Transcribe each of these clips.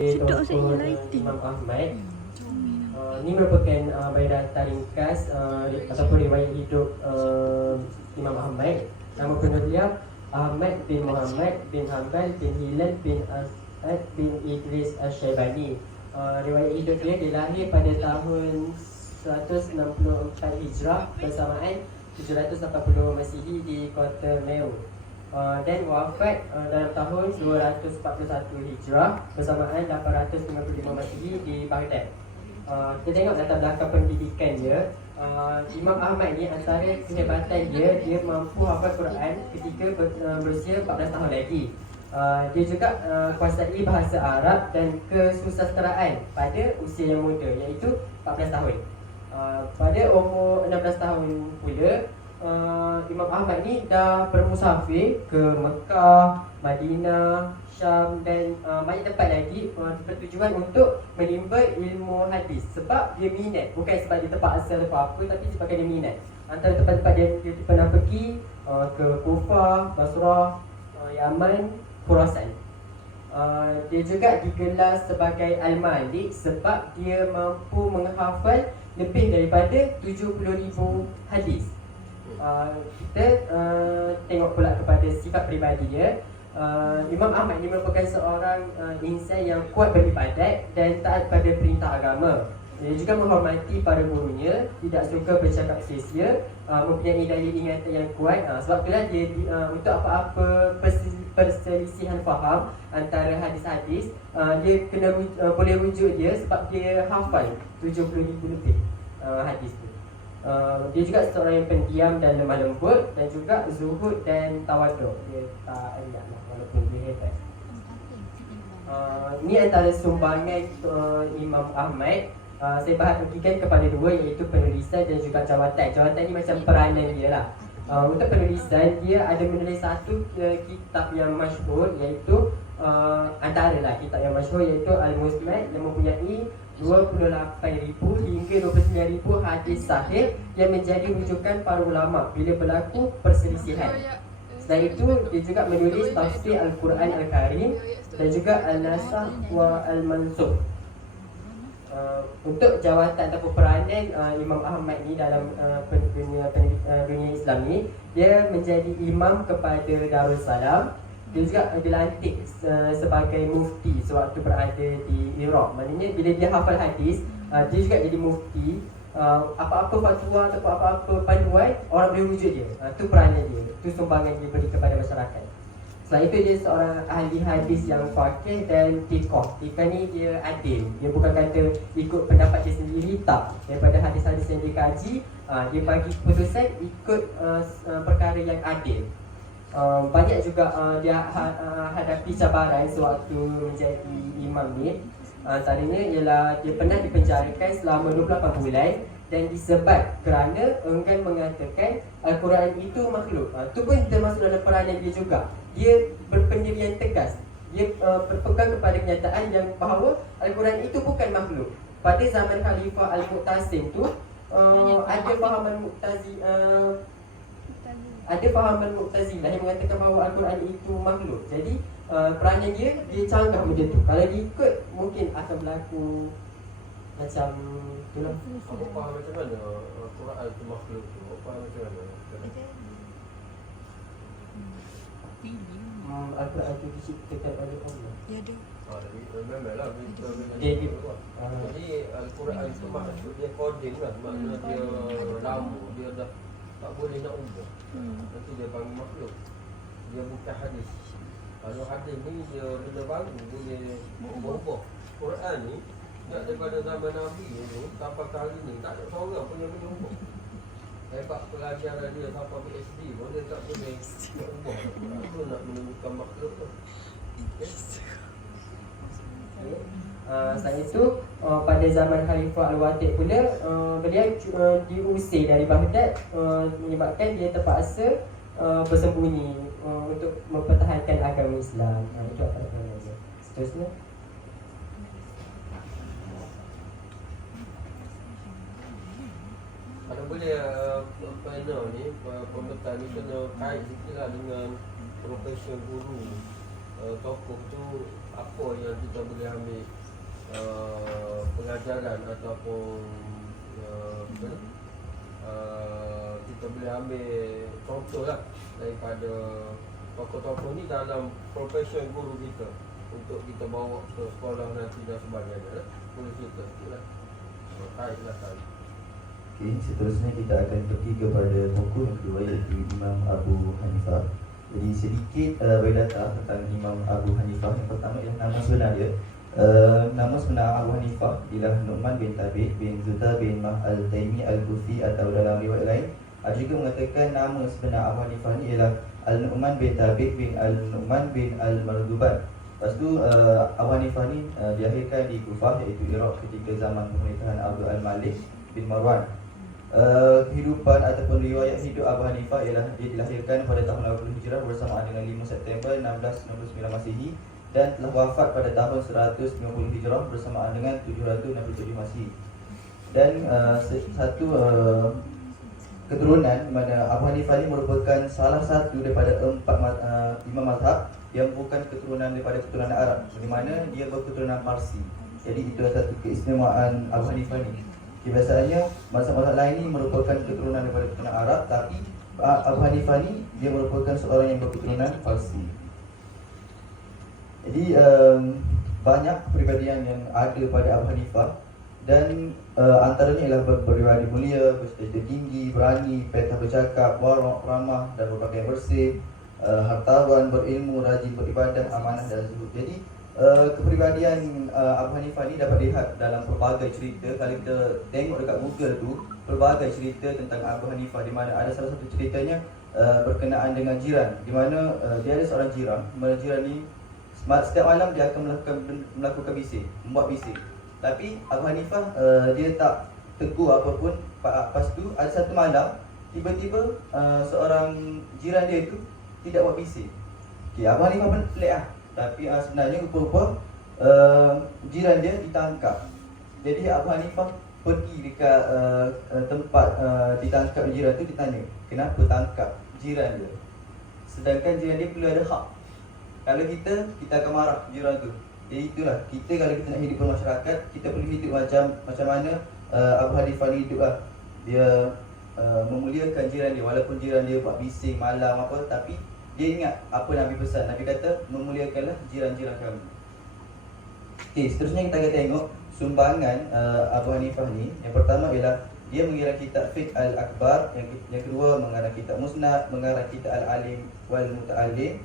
Tokoh Imam Ahmad. Ini merupakan biodata ringkas ataupun riwayat hidup Imam Ahmad. Nama penuh beliau Ahmad bin Muhammad bin Hanbal bin Hilal bin As'ad bin Idris Asy-Syaibani. Riwayat hidup dia lahir pada tahun 164 Hijrah bersamaan 780 Masihi di kota Meu. Dan wafat dalam tahun 241 Hijrah bersamaan 855 Masihi di Baghdad. Kita tengok latar belakang pendidikan dia. Imam Ahmad ni antara kehebatan dia mampu hafal Quran ketika berusia 14 tahun lagi. Dia juga kuasai bahasa Arab dan kesusasteraan pada usia yang muda, iaitu 14 tahun. Pada umur 16 tahun pula, Imam Ahmad ni dah bermusafir ke Mekah, Madinah, Syam dan banyak tempat lagi bertujuan untuk menimba ilmu hadis. Sebab dia minat, bukan sebab dia terpaksa atau apa, tapi sebab dia minat. Antara tempat-tempat dia pernah pergi ke Kufah, Basrah, Yaman, Khurasan. Dia juga digelar sebagai Al-Malik sebab dia mampu menghafal lebih daripada 70,000 hadis. Kita tengok pula kepada sifat peribadi dia. Imam Ahmad ni merupakan seorang insan yang kuat beribadat dan taat pada perintah agama. Dia juga menghormati para gurunya, tidak suka bercakap sia-sia, mempunyai daya ingatan yang kuat. Sebab itulah dia untuk apa-apa perselisihan faham antara hadis-hadis, dia kena boleh rujuk dia sebab dia hafal 70,000 lebih hadis tu. Dia juga seorang yang pendiam dan lemah lembut, dan juga zuhud dan tawaduk. Dia tak riak lah walaupun dia hebat. Ini antara sumbangan Imam Ahmad. Saya bahagikan kepada dua, iaitu penulisan dan juga jawatan. Jawatan ni macam peranan dia lah. Untuk penulisan, dia ada menulis satu kitab yang masyhur, iaitu antaralah kitab yang masyhur, iaitu Al-Musnad, yang mempunyai 28,000 hingga 29,000 hadis sahih yang menjadi rujukan para ulama bila berlaku perselisihan. Selain itu, dia juga menulis tafsir Al-Quran Al-Karim dan juga Al-Nasakh wa Al-Mansukh. Untuk jawatan ataupun peranan Imam Ahmad ni dalam dunia Islam ni, dia menjadi imam kepada Darussalam. Dia juga dilantik sebagai mufti sewaktu berada di Iraq. Maknanya bila dia hafal hadis, dia juga jadi mufti. Apa-apa fatwa atau apa-apa panduan, orang boleh rujuk dia. Itu peranan dia, itu sumbangan dia beri kepada masyarakat. Selain itu, dia seorang ahli hadis yang faqih dan tiqah. Tiqah ni dia adil. Dia bukan kata ikut pendapat dia sendiri, tak. Daripada hadis-hadis yang dia kaji, dia bagi keputusan ikut perkara yang adil. Banyak juga dia hadapi cabaran sewaktu menjadi imam ni. Antaranya ialah dia pernah dipenjarakan selama 28 bulan dan disebat kerana enggan mengatakan Al-Quran itu makhluk. Itu pun termasuk dalam peranan dia juga. Dia berpendirian tegas. Dia berpegang kepada kenyataan yang bahawa Al-Quran itu bukan makhluk. Pada zaman Khalifah Al-Mu'tasim tu, ada fahaman Mu'tazilah yang mengatakan bahawa Al-Quran itu makhluk. Jadi peranan dia canggah macam tu. Kalau diikut, mungkin akan berlaku macam itulah. Apa faham macam mana Al-Quran itu makhluk tu? Apa faham macam mana? Al-Quran itu diciptakan oleh Allah. Ya ada. Memanglah jadi Al-Quran itu maksud dia coding lah. Maknanya dia lama, dia dah tak boleh nak ubah. Nanti dia panggil makhluk. Dia bukan hadis. Kalau hadis ni dia benda baru, boleh ubah. Quran ni tak daripada zaman Nabi ni sampai ke hari ni tak ada seorang pun yang boleh ubah. Hebat pelajaran dia sampai PhD pun dia tak boleh ubah. Apa nak menemukan makhluk tu? Selain itu, pada zaman Khalifah Al-Wathiq pula, beliau diusir dari Baghdad, menyebabkan dia terpaksa bersembunyi untuk mempertahankan agama Islam. Itu apa namanya. Seterusnya, kalau boleh panel ni, pembetul ni kena kait sikit lah dengan profession guru. Tokoh tu apa yang kita boleh ambil pengajaran ataupun kita boleh ambil contoh lah daripada tokoh-tokoh ni dalam profession guru kita untuk kita bawa ke sekolah nanti dan sebagainya lah. Boleh cerita sikit lah. Baiklah kali. Okay, seterusnya kita akan pergi kepada tokoh yang kedua iaitu Imam Abu Hanifah. Jadi sedikit biodata tentang Imam Abu Hanifah. Yang pertama ialah nama sebenar dia. Nama sebenar Abu Hanifah ialah Nu'man bin Thabit bin Zuta bin Mah Al-Taimi Al-Kufi, atau dalam riwayat lain ada juga mengatakan nama sebenar Abu Hanifah ni ialah Al-Nu'man bin Thabit bin Al-Nu'man bin Al-Marduban. Lepas tu Abu Hanifah ni dilahirkan di Kufah iaitu Iraq ketika zaman pemerintahan Abdul Al-Malik bin Marwan. Kehidupan ataupun riwayat hidup Abu Hanifah ialah dia dilahirkan pada tahun 80 Hijrah bersamaan dengan 5 September 1669 Masihi dan telah wafat pada tahun 150 Hijrah bersamaan dengan 767 Masihi. Dan satu keturunan di mana Abu Hanifah ini merupakan salah satu daripada 4 imam mazhab yang bukan keturunan daripada keturunan Arab, di mana dia berketurunan Parsi. Jadi itu adalah satu keistimewaan Abu Hanifah ini. Biasanya mazhab-mazhab lain ini merupakan keturunan daripada keturunan Arab, tapi Abu Hanifah ni dia merupakan seorang yang berketurunan Parsi. Jadi banyak kepribadian yang ada pada Abu Hanifah, dan antaranya ialah berpribadi mulia, berstatus tinggi, berani, petah bercakap, warak, ramah dan berpakaian bersih, hartawan, berilmu, rajin beribadah, amanah dan zuhud. Jadi kepribadian Abu Hanifah ni dapat lihat dalam pelbagai cerita. Kalau kita tengok dekat Google tu, pelbagai cerita tentang Abu Hanifah, di mana ada salah satu ceritanya berkenaan dengan jiran, di mana dia ada seorang jiran. Jiran ni setiap malam dia akan melakukan bising, membuat bising. Tapi Abu Hanifah dia tak tegur apa pun. Lepas tu ada satu malam tiba-tiba seorang jiran dia itu tidak buat bising. Okay, Abu Hanifah pun pelik lah. Tapi sebenarnya rupa-rupa jiran dia ditangkap. Jadi Abu Hanifah pergi dekat tempat ditangkap jiran tu, ditanya kenapa tangkap jiran dia, sedangkan jiran dia perlu ada hak. Kalau kita akan marah jiran tu. Jadi itulah, kita kalau kita nak hidup bermasyarakat, kita perlu hidup macam mana Abu Hanifah ni hidup lah. Dia memuliakan jiran dia, walaupun jiran dia buat bising malam apa, tapi dia ingat apa Nabi pesan. Nabi kata memuliakanlah jiran-jiran kami. Okey, seterusnya kita akan tengok sumbangan Abu Hanifah ni. Yang pertama ialah dia mengarang kitab Fiqh Al-Akbar, yang kedua mengarang kitab Musnad, mengarang kitab Al-Alim wal Muta'allim.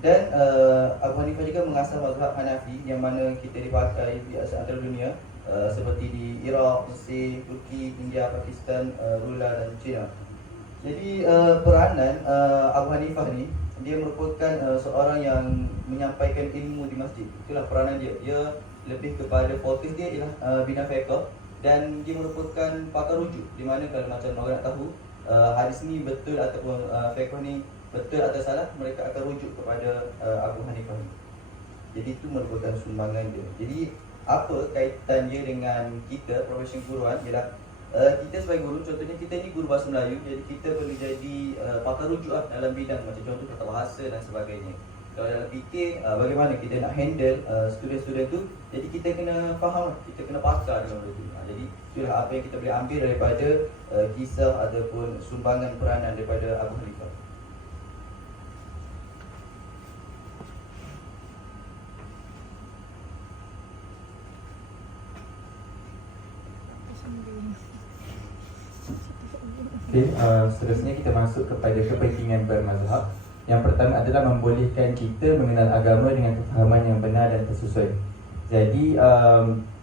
Dan Abu Hanifah juga mengasas mazhab Hanafi yang mana kita dipakai di antara dunia, seperti di Iraq, Mesir, Turki, India, Pakistan, Rula dan China. Jadi peranan Abu Hanifah ni, dia merupakan seorang yang menyampaikan ilmu di masjid. Itulah peranan dia. Dia lebih kepada fokus dia ialah bina fiqh, dan dia merupakan pakar rujuk, di mana kalau macam orang nak tahu hadis ni betul ataupun fiqh ni betul atau salah, mereka akan rujuk kepada Abu Hanifah ni. Jadi itu merupakan sumbangan dia. Jadi apa kaitan dia dengan kita profesi guruan ialah kita sebagai guru, contohnya kita ni guru bahasa Melayu, jadi kita perlu jadi pakar rujuk lah dalam bidang macam contoh tata bahasa dan sebagainya. Kalau dalam fikir bagaimana kita nak handle student-student tu, jadi kita kena faham, kita kena pakar dengan benda tu. Jadi itulah apa yang kita boleh ambil daripada kisah ataupun sumbangan peranan daripada Abu Hanifah. Okay, seterusnya kita masuk kepada kepentingan bermazhab. Yang pertama adalah membolehkan kita mengenal agama dengan kefahaman yang benar dan tersusun. Jadi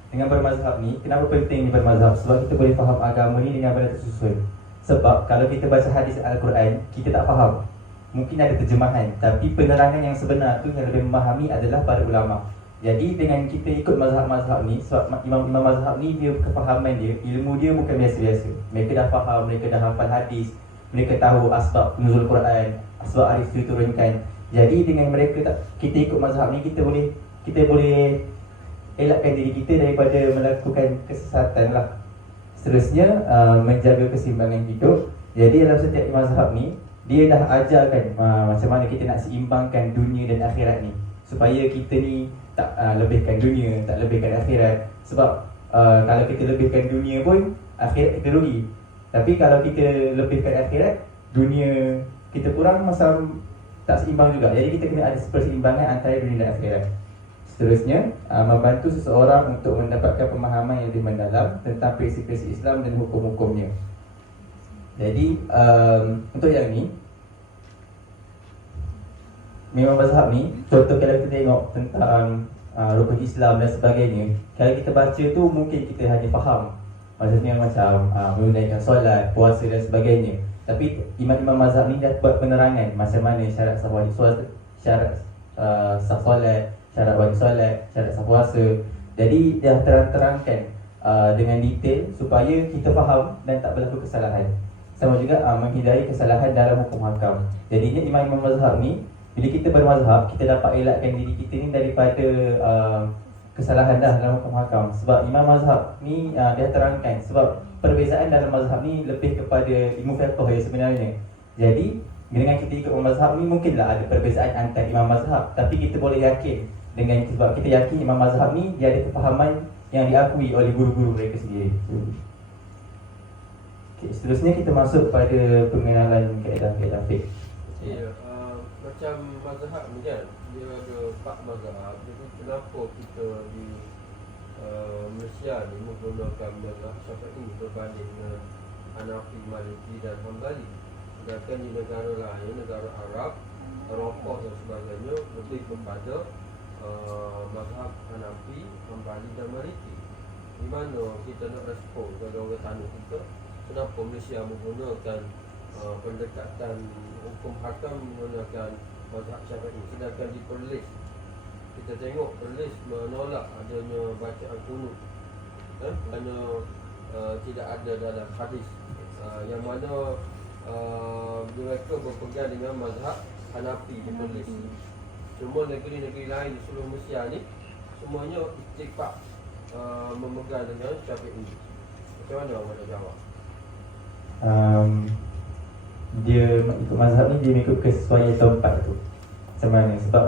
dengan bermazhab ni, kenapa penting ni bermazhab? Sebab kita boleh faham agama ni dengan benar tersusun. Sebab kalau kita baca hadis Al-Quran, kita tak faham. Mungkin ada terjemahan, tapi penerangan yang sebenar tu yang lebih memahami adalah para ulama. Jadi dengan kita ikut mazhab-mazhab ni, sebab imam-imam mazhab ni dia kefahaman dia, ilmu dia bukan biasa-biasa. Mereka dah faham, mereka dah hafal hadis, mereka tahu asbab nuzul Quran, asbab hadis diturunkan. Jadi dengan mereka kita ikut mazhab ni, kita boleh elakkan diri kita daripada melakukan kesesatan lah. Seterusnya menjaga keseimbangan hidup. Jadi dalam setiap mazhab ni, dia dah ajarkan macam mana kita nak seimbangkan dunia dan akhirat ni, supaya kita ni tak lebihkan dunia, tak lebihkan akhirat. Sebab kalau kita lebihkan dunia pun akhirat kita rugi. Tapi kalau kita lebihkan akhirat, dunia kita kurang, macam tak seimbang juga. Jadi kita kena ada perseimbangan antara dunia dan akhirat. Seterusnya, membantu seseorang untuk mendapatkan pemahaman yang lebih mendalam tentang prinsip-prinsip Islam dan hukum-hukumnya. Jadi untuk yang ni, memang mazhab ni, contoh kalau kita tengok tentang rukun Islam dan sebagainya, kalau kita baca tu mungkin kita hanya faham, maksudnya macam menunaikan solat, puasa dan sebagainya. Tapi imam-imam mazhab ni dah buat penerangan macam mana syarat sah wajib solat, syarat sah solat, syarat wajib solat, syarat sah puasa. Jadi dah terang-terangkan dengan detail supaya kita faham dan tak berlaku kesalahan. Sama juga menghindari kesalahan dalam hukum hakam. Jadinya imam-imam mazhab ni, bila kita bermazhab, kita dapat elakkan diri kita ni daripada kesalahan dah dalam hukum hakam. Sebab imam mazhab ni dia terangkan, sebab perbezaan dalam mazhab ni lebih kepada ilmu fiqh yang sebenarnya. Jadi dengan kita ikut mazhab ni, mungkinlah ada perbezaan antara imam mazhab, tapi kita boleh yakin dengan, sebab kita yakin imam mazhab ni dia ada kefahaman yang diakui oleh guru-guru mereka sendiri. Okay, seterusnya kita masuk pada pengenalan kaedah-kaedah fiqh. Macam mazhab ni kan, dia ada 4 mazhab. Jadi kenapa kita di Malaysia ni menggunakan mazhab Syafi'i berbanding dengan Hanafi, Maliki dan Hambali? Sedangkan di negara lain, negara Arab, Eropah dan sebagainya, lebih kepada mazhab Hanafi, Hambali dan Maliki. Di mana kita nak respon kepada orang tanya kita, kenapa Malaysia menggunakan pendekatan hukum hakam menggunakan mazhab Syafi'i, sedangkan di Perlis kita tengok Perlis menolak adanya bacaan kunut, kerana tidak ada dalam hadis, yang mana mereka berpegang dengan mazhab Hanafi di Perlis. Semua negeri-negeri lain di seluruh Malaysia ni semuanya ittifaq memegang dengan Syafi'i. Macam mana awak nak jawab? Dia ikut mazhab ni, dia ikut kesesuaian tempat tu. Macam mana? Sebab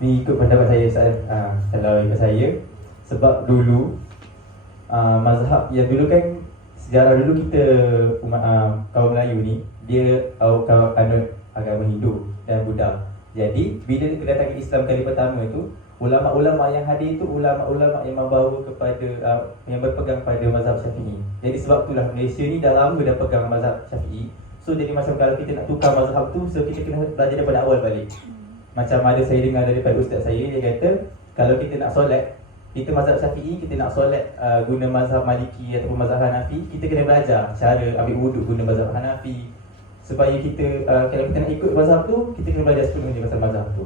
ni ikut pendapat saya, kalau ikut saya, sebab dulu mazhab yang dulu kan, sejarah dulu kita kaum Melayu ni, dia kaum anut agama Hindu dan Buddha. Jadi bila kedatangan Islam kali pertama tu, ulama-ulama yang hadir tu ulama-ulama yang membawa kepada yang berpegang pada mazhab Syafi'i. Jadi sebab itulah Malaysia ni dah lama dah pegang mazhab Syafi'i. So jadi macam kalau kita nak tukar mazhab tu, so kita kena belajar daripada awal balik. Macam ada saya dengar daripada ustaz saya, dia kata kalau kita nak solat, kita mazhab Syafi'i, kita nak solat guna mazhab Maliki ataupun mazhab Hanafi, kita kena belajar cara ambil wuduk guna mazhab Hanafi, supaya kita kalau kita nak ikut mazhab tu, kita kena belajar sepenuhnya pasal mazhab tu.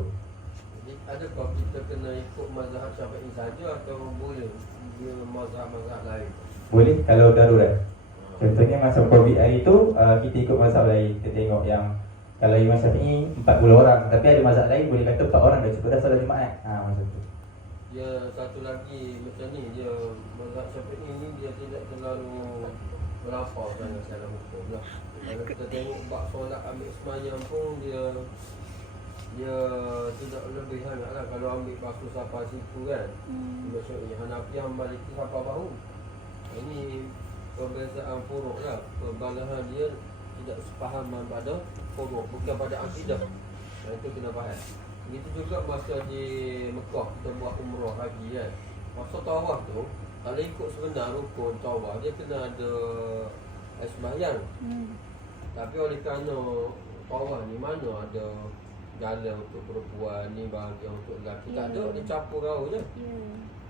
Adakah kita kena ikut mazhab Syafi'i saja atau boleh dia mazhab-mazhab lain? Boleh kalau darurat. Contohnya macam COVID hari tu, kita ikut mazhab lain. Kita tengok yang kalau Imam Syafi'i 40 orang, tapi ada mazhab lain boleh kata 4 orang dah cukup dah solat Jumaat. Macam tu. Dia satu lagi macam ni, dia mazhab Syafi'i ni dia tidak terlalu melampau sangat dalam hukum lah. Kalau kita tengok bab solat ambil semayang pun dia tidak lebih sangat lah. Kalau ambil basuh sampai situ kan, maksudnya Hanafi, Maliki sampai bahu. Ini perbezaan furuk lah. Perbalahan dia tidak sepahaman pada furuk, bukan pada akidah. Itu kena faham. Begitu juga masa di Mekah kita buat umrah haji kan, masa tawaf tu, kalau ikut sebenar rukun tawaf, dia kena ada sembahyang. Tapi oleh kerana tawaf ni mana ada jalan untuk perempuan, ni bahagian untuk lelaki, tak ada, dia campur rau je.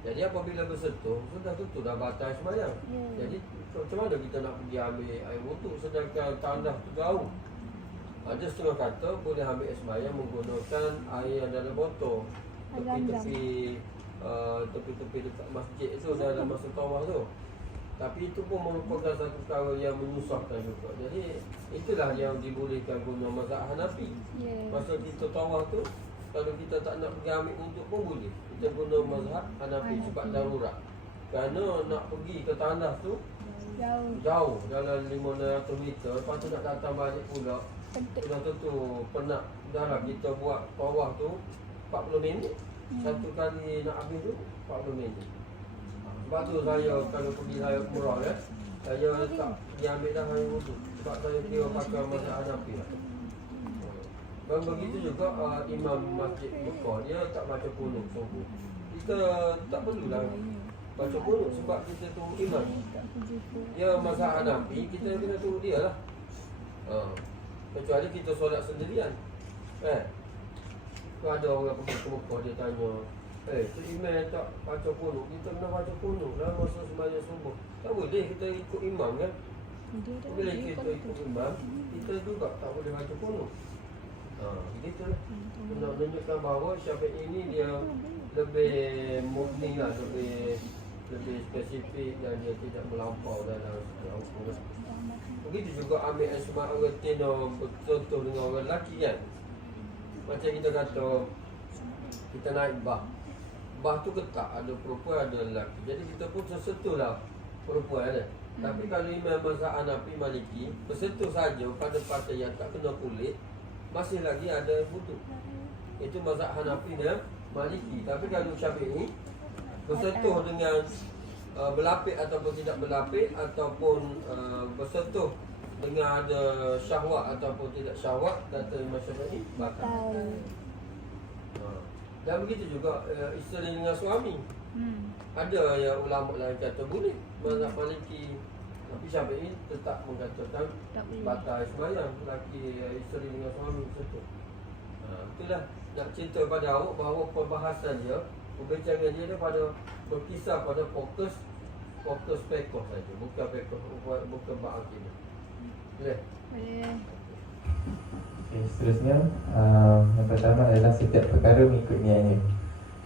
Jadi apabila bersentuh, sudah tentu dah batal sembahyang. Jadi macam mana kita nak pergi ambil air wuduk sedangkan tanah tu jauh? Ada setengah kata boleh ambil sembahyang menggunakan air yang dalam botol, tepi-tepi dekat masjid tu dalam masa tawaf tu. Tapi itu pun merupakan satu perkara yang menyusahkan juga. Jadi itulah yang dibolehkan guna mazhab Hanafi. Masa kita tawaf tu, kalau kita tak nak pergi ambil wuduk pun boleh, kita guna mazhab Hanafi sebab darurat. Kerana nak pergi ke tanah tu jauh dalam 500 meter, lepas tu nak datang balik pula, sudah tentu penat dah lah kita buat tawaf tu 40 minit. Satu kali nak habis tu 40 minit. Sebab tu saya kalau pergi saya umrah saya tak pergi ambil dah saya wuduk. Sebab saya kira pakai mazhab Hanafi lah. Dan begitu juga imam masjid Mekah dia tak baca kunut subuh. Kita tak perlulah baca kunut sebab kita tunggu imam. Dia mazhab Hanafi, kita kena tunggu dia lah. Kecuali kita solat sendirian. Ada orang pergi ke Mekah dia tanya, tu imam tak baca kunut, kita kena baca kunut lah masa sembahyang subuh. Tak boleh kita ikut imam kan? Bila kita ikut imam, kita juga tak boleh baca kunut. Begitulah. Nak menunjukkan bahawa Syafi'i ini dia lebih murni lah, lebih spesifik dan dia tidak melampau dalam hukum. Begitu juga ambil asma retina bercontoh dengan orang lelaki kan. Macam kita kata kita naik bah tu ketak, ada perempuan ada lelaki. Jadi kita pun tersentuh lah perempuan kan. Tapi kalau imam mazhab Hanafi Maliki bersentuh saja pada pakaian tak kena kulit, masih lagi ada wuduk. Itu mazhab Hanafi dan Maliki. Tapi kalau Syafi'i bersentuh dengan berlapik ataupun tidak berlapik, ataupun bersentuh dengan ada syahwat ataupun tidak syahwat, kata Imam Syafi'i batal. Dan begitu juga isteri dengan suami. Ada yang ulama lain kata boleh, mazhab Maliki. Tapi Syafi'i tetap mengatakan batal sembahyang lelaki isteri dengan suami betul. Itulah nak cerita pada awak bahawa perbahasan dia, perbincangan dia pada berkisar pada fokus fiqh saja, bukan fiqh, bukan bab akidah. Boleh? Boleh. Okay, seterusnya yang pertama adalah setiap perkara mengikut niatnya.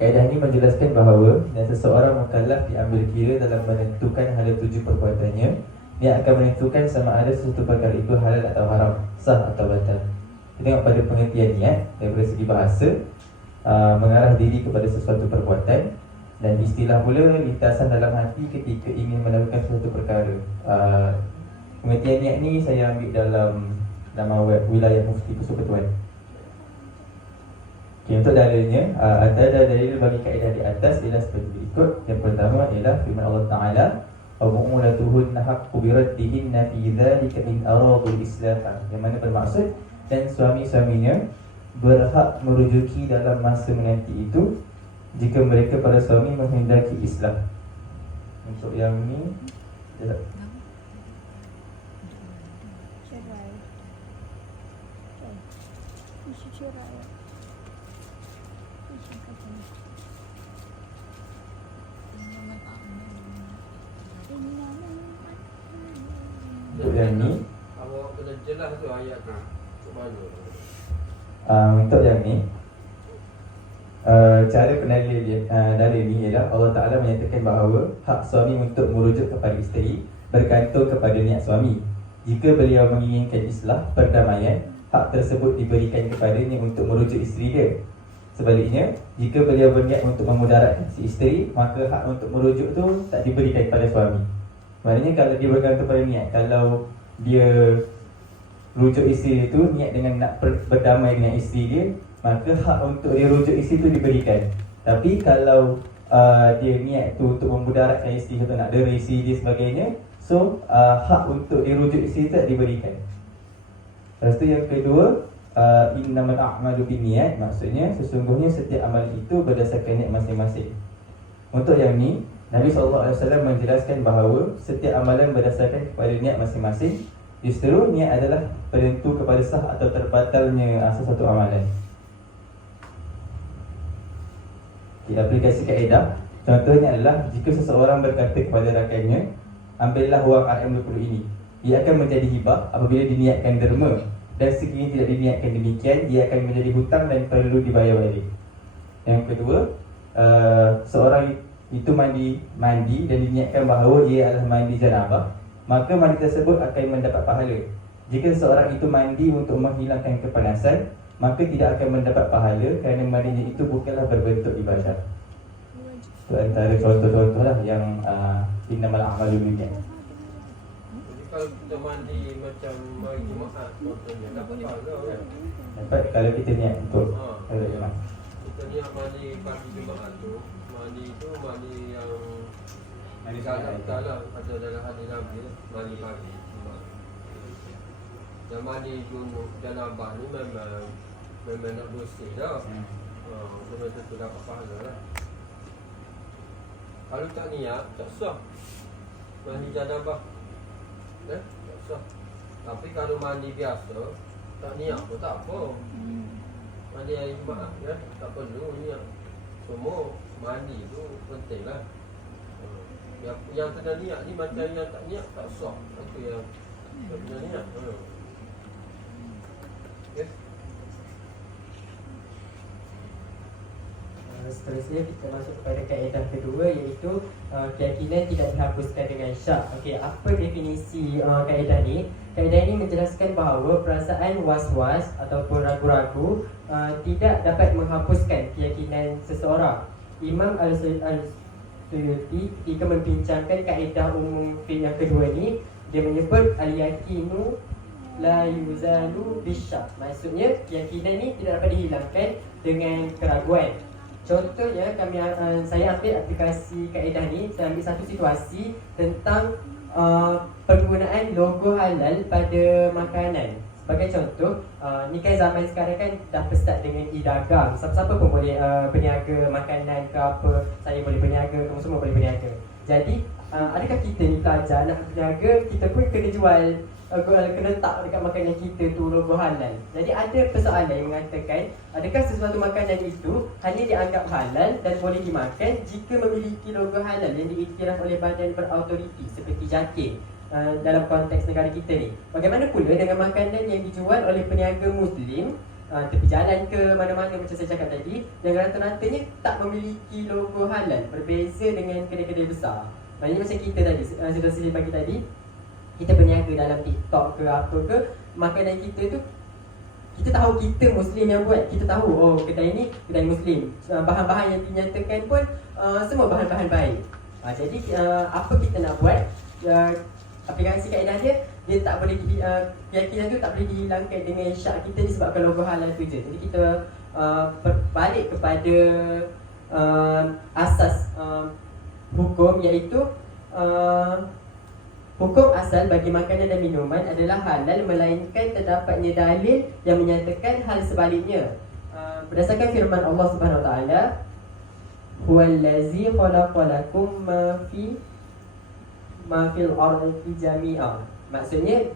Kaedah ini menjelaskan bahawa seseorang mukallaf diambil kira dalam menentukan hala tuju perbuatannya. Dia akan menentukan sama ada sesuatu perkara itu halal atau haram, sah atau batal. Kita tengok pada pengertian niat daripada segi bahasa, mengarah diri kepada sesuatu perbuatan, dan istilah pula lintasan dalam hati ketika ingin melakukan sesuatu perkara. Pengertian niat ni saya ambil dalam nama web Wilayah Mufti Persekutuan. Okay, untuk dalilnya, antara dalil bagi kaedah di atas ialah seperti berikut. Yang pertama ialah firman Allah Ta'ala, وَمُؤُولَتُهُنَّ حَقُّ بِرَدِّهِنَّ فِي ذَلِكَ إِنْ أَرَادُوا الْإِصْلَاحَ. Yang mana bermaksud, dan suami-suaminya berhak merujuki dalam masa menanti itu jika mereka para suami menghendaki islah. Untuk yang ni Cerai. Mesti cerai. Untuk yang ni, Awak kena jelas tu ayat tu. Macam mana? untuk yang ni, cara dalil ni ialah Allah Ta'ala menyatakan bahawa hak suami untuk merujuk kepada isteri bergantung kepada niat suami. Jika beliau menginginkan islah, perdamaian, hak tersebut diberikan kepadanya untuk merujuk isteri dia. Sebaliknya, jika beliau berniat untuk memudaratkan si isteri, maka hak untuk merujuk tu tak diberikan kepada suami. Maknanya kalau dia bergantung pada niat, kalau dia rujuk isteri itu niat dengan nak berdamai dengan isteri dia, maka hak untuk dia rujuk isteri itu diberikan. Tapi kalau dia niat tu untuk memudaratkan isteri atau nak dera isteri dia sebagainya, so hak untuk dia rujuk isteri itu tak diberikan. Lepas tu yang kedua, innamal a'malu binniyat, maksudnya sesungguhnya setiap amal itu berdasarkan niat masing-masing. Untuk yang ni, Nabi SAW menjelaskan bahawa setiap amalan berdasarkan kepada niat masing-masing. Justru niat adalah penentu kepada sah atau terbatalnya sesuatu amalan. Okay, aplikasi kaedah, contohnya adalah jika seseorang berkata kepada rakannya, ambillah wang RM20 ini, ia akan menjadi hibah apabila diniatkan derma, dan sekiranya tidak diniatkan demikian, ia akan menjadi hutang dan perlu dibayar balik. Yang kedua, seorang itu mandi dan diniatkan bahawa ia adalah mandi janabah, maka mandi tersebut akan mendapat pahala. Jika seorang itu mandi untuk menghilangkan kepanasan, maka tidak akan mendapat pahala kerana mandinya itu bukanlah berbentuk ibadah. Itu antara contoh-contoh lah yang innamal a'malu binniyat. kalau kita mandi macam hari Jumaat contohnya dapat pahala kan. Dapat kalau kita niat untuk kalau Ya. Kita niat mandi pagi Jumaat tu, mandi tu mandi yang Mandi salah sunat. salah ada dalam hadis Nabi mandi pagi Jumaat. Yang mandi junub janabah ni memang nak bersih dah. Memang tentu dapat pahala lah. Kalau tak niat, tak sah mandi janabah. Tak sah. Tapi kalau mandi biasa, tak niat pun tak apa. Mandi hari Jumaat kan, tak perlu niat. Semua mandi tu penting lah. Yang kena niat ni macam yang tak niat tak sah. Itu yang kena niat. Okay. Seterusnya kita masuk kepada kaedah kedua, iaitu keyakinan tidak dihapuskan dengan syak. Okey, apa definisi kaedah ni? Kaedah ini menjelaskan bahawa perasaan was-was ataupun ragu-ragu tidak dapat menghapuskan keyakinan seseorang. Imam Al-Suyuti ketika membincangkan kaedah umum fiqh yang kedua ni, dia menyebut al-yaqinu la yuzalu bisyak. Maksudnya keyakinan ni tidak dapat dihilangkan dengan keraguan. Contohnya saya ambil aplikasi kaedah ni, saya ambil satu situasi tentang penggunaan logo halal pada makanan. Sebagai contoh, ni kan zaman sekarang kan dah pesat dengan e-dagang. Siapa-siapa pun boleh berniaga makanan ke apa. Saya boleh berniaga, kamu semua boleh berniaga. Jadi, adakah kita ni pelajar nak berniaga, kita pun kena jual, kena letak dekat makanan kita tu logo halal. Jadi ada persoalan yang mengatakan, adakah sesuatu makanan itu hanya dianggap halal dan boleh dimakan jika memiliki logo halal yang diiktiraf oleh badan berautoriti seperti JAKIM dalam konteks negara kita ni. Bagaimana pula dengan makanan yang dijual oleh peniaga Muslim tepi jalan ke mana-mana macam saya cakap tadi, yang rata-ratanya tak memiliki logo halal, berbeza dengan kedai-kedai besar. Maksudnya macam kita tadi, situasi pagi tadi, kita berniaga dalam TikTok ke apa ke, makanan kita tu kita tahu kita Muslim yang buat, kita tahu oh kedai ni kedai Muslim, bahan-bahan yang dinyatakan pun semua bahan-bahan baik. Jadi apa kita nak buat, aplikasi kaedah dia tak boleh keyakinan tu tak boleh dihilangkan dengan syak kita disebabkan logo halal tu je. Jadi kita balik kepada asas hukum, iaitu hukum asal bagi makanan dan minuman adalah halal melainkan terdapatnya dalil yang menyatakan hal sebaliknya. Berdasarkan firman Allah Subhanahu Wa Taala, huwallazi khalaqalakum ma fil ardi jami'a. Maksudnya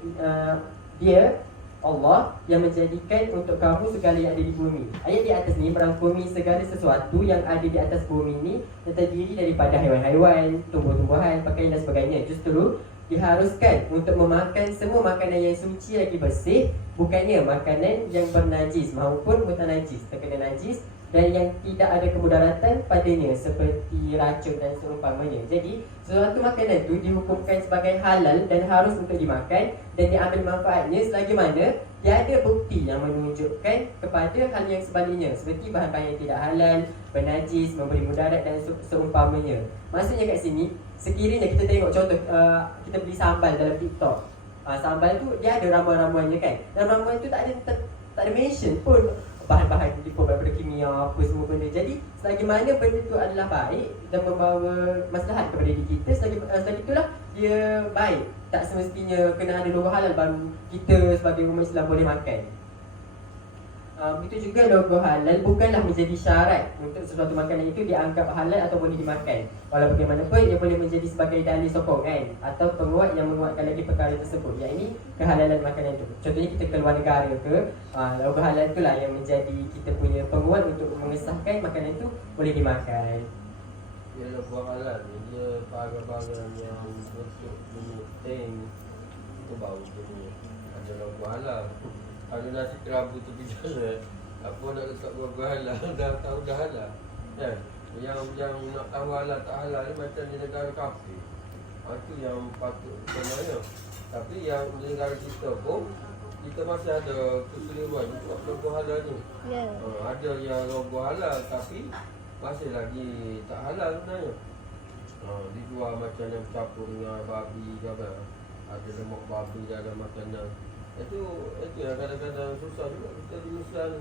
dia Allah yang menjadikan untuk kamu segala yang ada di bumi. Ayat di atas ni merangkumi segala sesuatu yang ada di atas bumi ni yang terdiri daripada haiwan-haiwan, tumbuh-tumbuhan, pakaian dan sebagainya. Justru diharuskan untuk memakan semua makanan yang suci lagi bersih, bukannya makanan yang bernajis maupun mutanajis, terkena najis dan yang tidak ada kemudaratan padanya seperti racun dan seumpamanya. Jadi sesuatu makanan itu dihukumkan sebagai halal dan harus untuk dimakan dan diambil manfaatnya selagi mana tiada bukti yang menunjukkan kepada hal yang sebaliknya, seperti bahan-bahan yang tidak halal, bernajis, memberi mudarat dan seumpamanya. Maksudnya kat sini, sekiranya kita tengok contoh, kita beli sambal dalam TikTok, sambal tu dia ada ramuan-ramuannya kan, dan ramuan tu tak ada mention pun bahan-bahan dibuat daripada kimia apa semua benda. Jadi selagi mana benda tu adalah baik dan membawa maslahat kepada diri kita, selagi itulah dia baik. Tak semestinya kena ada logo halal baru kita sebagai umat Islam boleh makan. Begitu juga logo halal bukanlah menjadi syarat untuk sesuatu makanan itu dianggap halal atau boleh dimakan. Walau bagaimanapun ia boleh menjadi sebagai dalil sokongan atau penguat yang menguatkan lagi perkara tersebut, iaitu kehalalan makanan itu. Contohnya kita keluar negara ke, logo halal itulah yang menjadi kita punya penguat untuk mengesahkan makanan itu boleh dimakan. Dia logo halal ni, dia barang-barang yang bentuk penting itu baru dia ada logo halal. Kalau nasi kerabu tepi jalan, apa nak letak logo halal, dah tahu dah halal kan? Yang nak tahu halal tak halal ni macam di negara kafir. Itu yang patut sebenarnya. Tapi yang di negara kita pun, kita masih ada kekeliruan untuk logo halal ni. Ada yang logo halal tapi masih lagi tak halal sebenarnya. Dijual macam yang campur dengan babi ke apa. ada lemak babi dalam makanan. Itu yang kadang-kadang susah juga kita di Malaysia ni.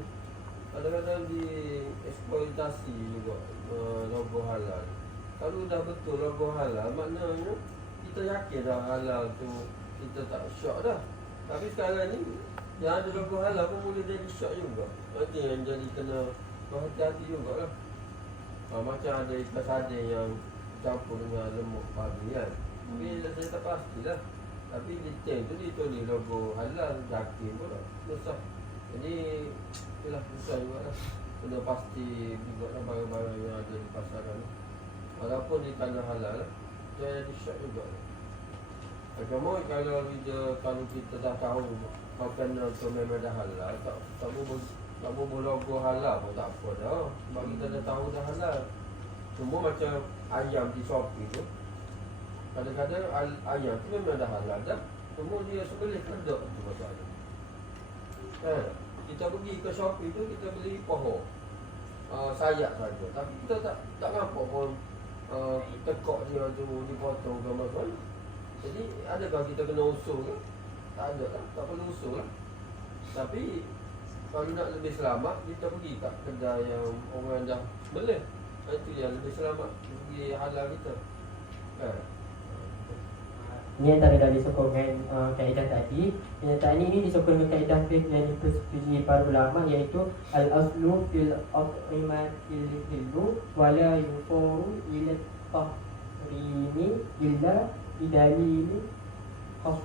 Kadang-kadang dieksploitasi juga logo halal. Kalau dah betul logo halal, maknanya kita yakin dah halal tu, kita tak syok dah. Tapi sekarang ni yang ada logo halal pun boleh jadi syok juga. Itu yang jadi kena berhati-hati juga lah. Macam ada ikan sardin yang campur dengan lemak babi kan. Tapi saya tak pastilah. Tapi detail tu ditulis logo halal, yakin pula susah. Jadi itulah susah juga lah. Kena pasti juga lah barang-barang yang ada di pasaran. Walaupun di tanah halal lah, saya ada syak juga lah. Macam kalau kita dah tahu makanan tu memang dah halal, tak bubuh logo halal pun tak apa dah. Sebab kita dah tahu dah halal. Semua macam ayam di Shopee tu, kadang-kadang ayam tu memang dah halal dah. Semua dia sebelih kedok tu masalah. Kita pergi ke Shopee tu, kita beli pohon sayap saja. Tapi kita tak nampak pun tekok dia tu dipotong ke macam. Jadi adakah kita kena usul ke? Tak ada lah, tak perlu usul lah. Tapi kalau nak lebih selamat, kita pergi kat kedai yang orang dah beli. Itu yang lebih selamat, pergi halal kita. Ini antara dari sokongan kaedah tadi. Kenyataan ini disokong dengan kaedah fiqh yang dipersetujui para ulama, iaitu al-aslu fil at'imatil hillu wala yufaru ila tahrimi illa bidalili khas.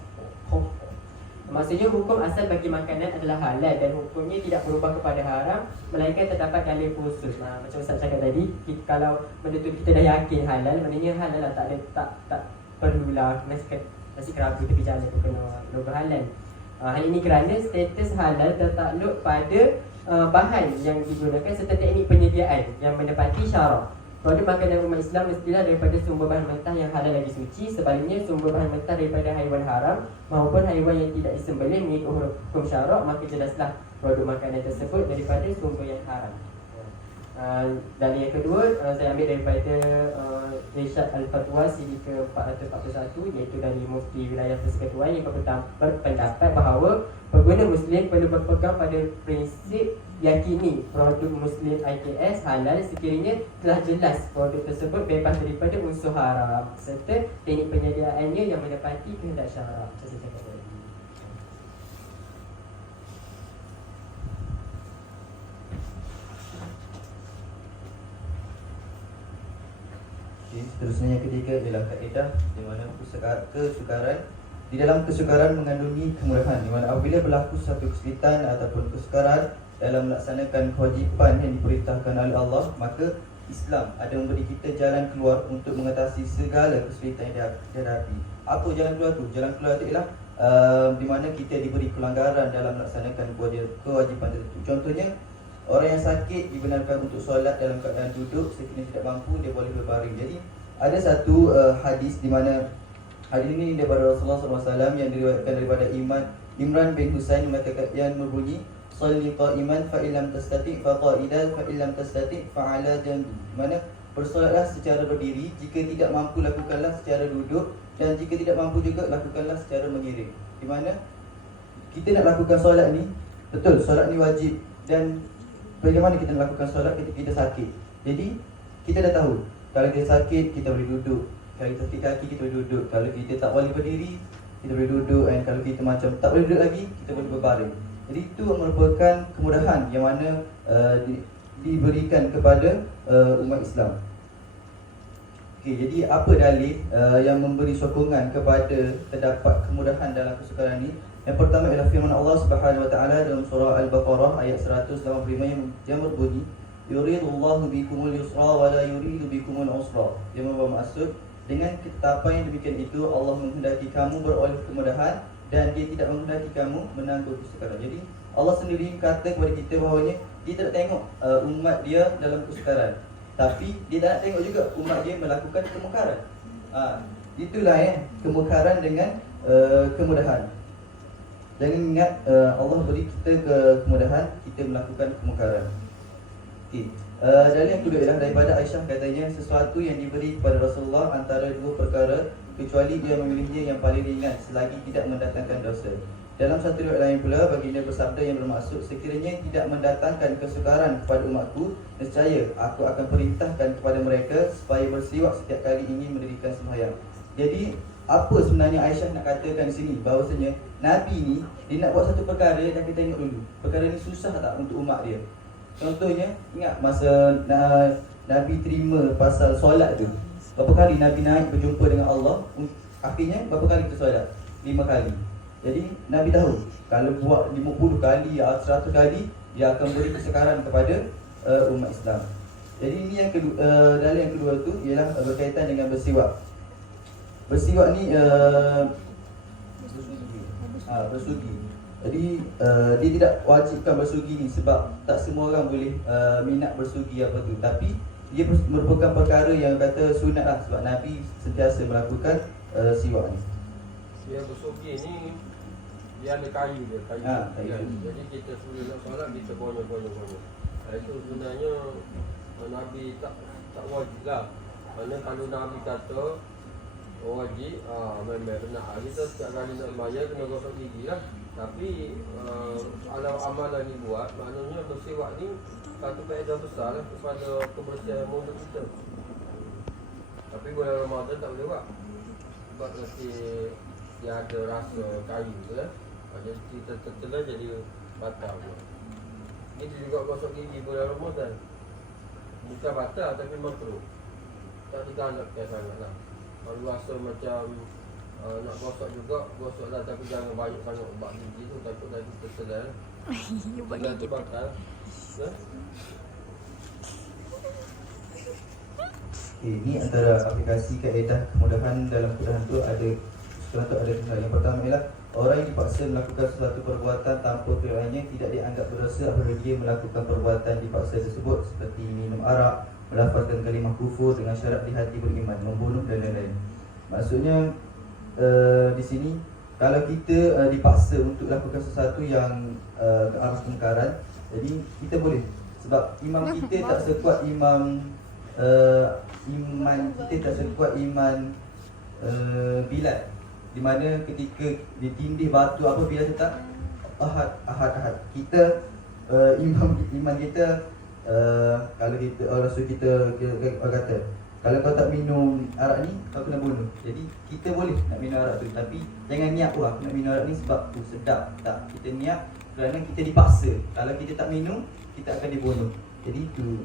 Maksudnya hukum asal bagi makanan adalah halal dan hukumnya tidak berubah kepada haram melainkan terdapat dalil khusus. Macam Ustaz cakap tadi, kalau benda tu kita dah yakin halal, maknanya halal lah, tak perlulah nasi kerabu tepi jalan tu kena logo halal. Hal ini kerana status halal tertakluk pada bahan yang digunakan serta teknik penyediaan yang menepati syarak. Produk makanan umat Islam mestilah daripada sumber bahan mentah yang halal lagi suci. Sebaliknya sumber bahan mentah daripada haiwan haram maupun haiwan yang tidak disembelih mengikut hukum syarak, maka jelaslah produk makanan tersebut daripada sumber yang haram. Dan yang kedua, saya ambil daripada Irsyad Al-Fatwa siri ke-441, iaitu dari Mufti Wilayah Persekutuan yang berpendapat bahawa pengguna Muslim perlu berpegang pada prinsip yakini produk Muslim IKS halal sekiranya telah jelas produk tersebut bebas daripada unsur haram serta teknik penyediaannya yang menepati kehendak syarak. Macam saya cakap tadi. Seterusnya yang ketiga ialah kaedah di mana kesukaran di dalam kesukaran mengandungi kemudahan, di mana apabila berlaku satu kesulitan ataupun kesukaran dalam melaksanakan kewajipan yang diperintahkan oleh Allah, maka Islam ada memberi kita jalan keluar untuk mengatasi segala kesulitan yang dihadapi. Apa jalan keluar tu? Jalan keluar itu ialah di mana kita diberi pelanggaran dalam melaksanakan kewajipan tertentu. Contohnya, orang yang sakit dibenarkan untuk solat dalam keadaan duduk, sekiranya tidak mampu dia boleh berbaring. Jadi ada satu hadis di mana hadis ini daripada Rasulullah SAW yang diriwayatkan daripada Imran bin Husain yang berbunyi, "Shalli qa'iman fa illam tastati' fa qa'idan fa illam tastati' fa 'ala janbi." Mana bersolatlah secara berdiri, jika tidak mampu lakukanlah secara duduk, dan jika tidak mampu juga lakukanlah secara mengiring. Di mana kita nak lakukan solat ni, betul solat ni wajib, dan bagaimana kita nak lakukan solat ketika kita sakit. Jadi kita dah tahu, kalau kita sakit kita boleh duduk, kalau kita sakit kaki kita boleh duduk, kalau kita tak boleh berdiri kita boleh duduk, dan kalau kita macam tak boleh duduk lagi kita boleh berbaring. Jadi itu merupakan kemudahan yang mana diberikan kepada umat Islam. Okey, jadi apa dalil yang memberi sokongan kepada terdapat kemudahan dalam kesukaran ini? Yang pertama ialah firman Allah Subhanahu wa taala dalam surah Al-Baqarah ayat 185 yang berbunyi, "Yuridullahu bikumul yusra wa la yuridu bikumul usra." Yang bermaksud dengan ketetapan yang demikian itu Allah menghendaki kamu beroleh kemudahan dan dia tidak menghendaki kamu menanggung kesukaran. Jadi Allah sendiri kata kepada kita bahawanya dia tak tengok umat dia dalam kesukaran, tapi dia tak nak tengok juga umat dia melakukan kemungkaran. Itulah kemungkaran dengan kemudahan. Jangan ingat Allah beri kita kemudahan, kita melakukan kemungkaran. Okey. Dalil yang kedua ialah daripada Aisyah, katanya sesuatu yang diberi kepada Rasulullah antara dua perkara kecuali dia memilihnya yang paling ringan selagi tidak mendatangkan dosa. Dalam satu riwayat lain pula, baginda bersabda yang bermaksud, sekiranya tidak mendatangkan kesukaran kepada umatku, nescaya aku akan perintahkan kepada mereka supaya bersiwak setiap kali ingin mendirikan sembahyang. Jadi apa sebenarnya Aisyah nak katakan di sini? Bahawasanya Nabi ni dia nak buat satu perkara yang kita tengok dulu. Perkara ni susah tak untuk umat dia? Contohnya, ingat masa Nabi terima pasal solat tu, berapa kali Nabi naik berjumpa dengan Allah? Akhirnya berapa kali kita solat? 5 kali. Jadi Nabi tahu kalau buat 50 kali atau 100 kali, dia akan beri kesukaran kepada umat Islam. Jadi ini yang kedua, dalil yang kedua tu ialah berkaitan dengan bersiwak. Bersiwak ni bersugi. Jadi dia tidak wajibkan bersugi ni sebab tak semua orang boleh minat bersugi apa tu. Tapi dia merupakan perkara yang kata sunat lah, sebab Nabi sentiasa melakukan siwak ni. Dia bersugi ni dia ada kayu dia, kayu. Kayu. Jadi kita suruh nak solat, kita bonyok. Itu sebenarnya Nabi tak wajib lah. Kerana kalau Nabi kata wajib, memang benar. Kita setiap kali nak sembahyang kena gosok gigi lah. Tapi kalau amalan ni buat, maknanya bersiwak ni satu faedah besar lah kepada kebersihan mulut kita. Tapi bulan Ramadan tak boleh buat, sebab nanti dia ada rasa kayu tu lah. Jadi kita tertelan jadi batal pula. Ini juga gosok gigi bulan Ramadan, bukan batal tapi makruh. Tak digalakkan sangat lah. Kalau rasa macam nak gosok juga, gosok lah, tapi jangan banyak sangat ubat gigi tu, takut lagi tertelan. Ubat tu batal. Ini antara aplikasi kaedah kemudahan dalam kemudahan tu ada contoh ada dua. Yang pertama ialah orang yang dipaksa melakukan sesuatu perbuatan tanpa kerelaan tidak dianggap berdosa apabila dia melakukan perbuatan dipaksa tersebut, seperti minum arak, melafazkan kalimah kufur dengan syarat di hati beriman, membunuh dan lain-lain. Maksudnya di sini kalau kita dipaksa untuk lakukan sesuatu yang ke arah kemungkaran, jadi kita boleh, sebab imam kita tak sekuat iman kita tak sekuat iman Bilal, di mana ketika ditindih batu apa Bilal tetap ahad. Kita iman kita kalau kita Rasul kita kata, kalau kau tak minum arak ni kau kena bunuh. Jadi kita boleh nak minum arak tu, tapi jangan niat aku nak minum arak ni sebab tu sedap. Tak, kita niat kerana kita dipaksa. Kalau kita tak minum, kita akan dibunuh. Jadi itu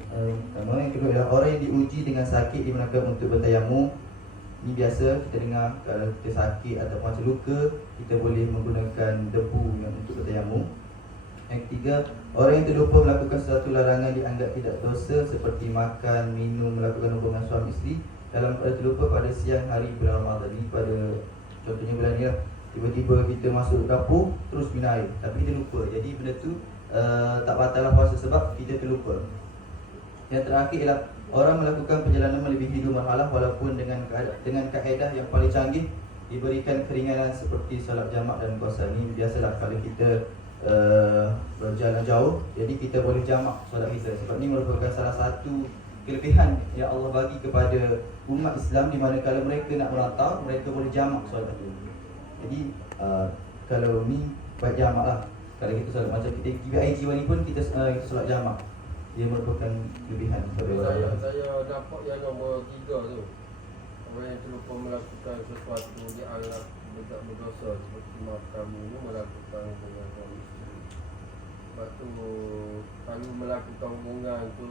yang kedua adalah orang yang diuji dengan sakit digunakan untuk bertayamum. Ini biasa kita dengar kalau kita sakit atau macam luka, kita boleh menggunakan debu yang untuk bertayamum. Yang ketiga, orang yang terlupa melakukan sesuatu larangan dianggap tidak dosa, seperti makan, minum, melakukan hubungan suami isteri dalam keadaan terlupa pada siang hari bulan Ramadan. Ini pada contohnya bulan ni lah, tiba-tiba kita masuk dapur terus minum air, tapi kita lupa. Jadi benda tu tak batal lah puasa sebab kita terlupa. Yang terakhir ialah orang melakukan perjalanan melebihi 2 marhalah walaupun dengan kaedah yang paling canggih, diberikan keringanan seperti solat jamak dan puasa. Ini biasalah kalau kita berjalan jauh, jadi kita boleh jamak solat kita, sebab ini merupakan salah satu kelebihan yang Allah bagi kepada umat Islam, di mana kalau mereka nak merantau, mereka boleh jamak solat itu. Jadi kalau ni buat jamak lah. Kalau kita solat macam kita GBIG ni pun kita solat jamak, dia merupakan kelebihan kepada saya dapat yang nombor 3 tu, orang yang terlupa melakukan sesuatu dia anggap tidak berdosa, seperti makan minum, melakukan hubungan suami isteri. Sebab tu kalau melakukan hubungan tu